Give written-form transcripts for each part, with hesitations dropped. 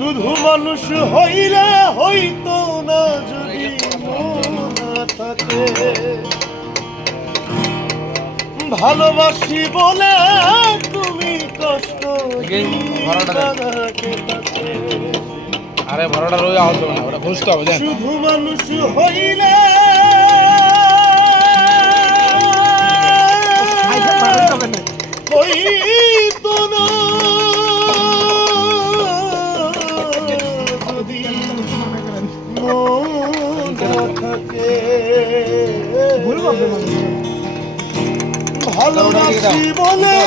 শুধু মানুষ হইলে হইতো না যদি মন না থাকে, ভালোবাসি বলে তুমি কষ্ট আরে ভাড়াটা রয়ে আসবে না, ওটা খুঁজতে হবে। শুধু মানুষ হইলে হইতো না যদি মন থাকে, ভালোবাসি বলে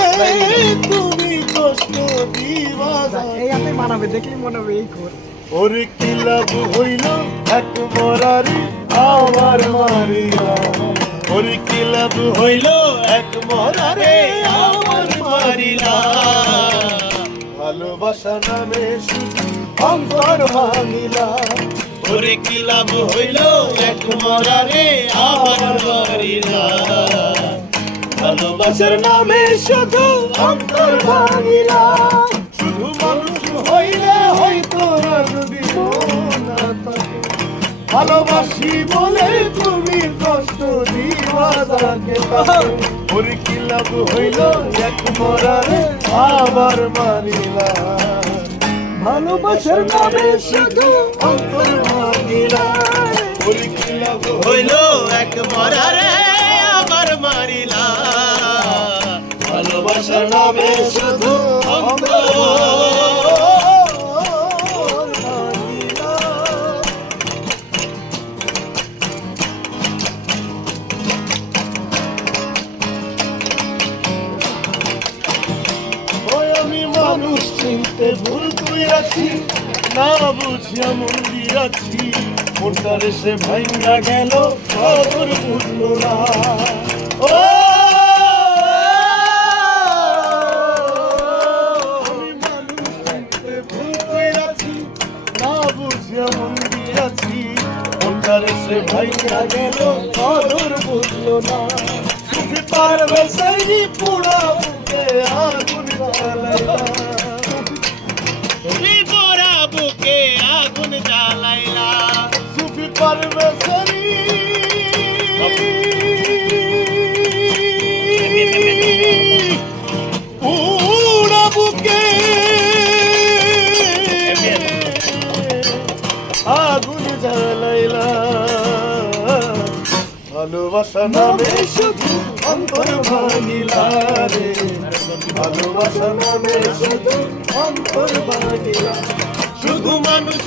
তুমি কষ্ট দিবা। মানাবে দেখলি মনে হবে এই ঘর। ওর কি লাভ হইল এক মরারি আমার মারিয়া, ওর কি লাভ হইল এক মরারে আমার মারিলা। ভালোবাসা নামে শুধু অন্তর ভাঙিলা, ওর কি লাভ হইল এক মরারে আমার মারিলা। ভালোবাসার নামে শুধু অন্তর ভাঙিলা, শুধু মানুষ হইলে হয়তো যদি মন না থাকে, ভালোবাসি বলে তুমি কষ্ট দিবা যাকে তাকে। ওর কি লাভ হইল এক মরারে আবার মারিলা, ভালোবাসার নামে শুধু অন্তর ভাঙিলা। ওর কি লাভ হইল এক মরারে আবার মারিলা, ভালোবাসার নামে শুধু অন্তর ভাঙিলা। ওই আমি মানুষ চিনতে ভুল কইরাছি, না বুঝিয়া মন দিয়াছি, মনটারে সে ভাইঙ্গা গেল খবর বুঝল না। ও আমি মানুষ চিনতে ভুল কইরাছি, না বুঝিয়া মন দিয়াছি, মনটারে সে ভাইঙ্গা গেল খবর বুঝল না। সুখী পারবে সেই পুরা বুকে আগুন জ্বালাইলা, পোড়া বুকে আগুন জ্বালাইলা। সুফি পারবে সেই পুরা বুকে আগুন জ্বালাইলা। ভালোবাসা নামে শুধু অন্তর ভাঙিলা রে, ভালোবাসা নামে শুধু অন্তর ভাঙিলা। শুধু মানুষ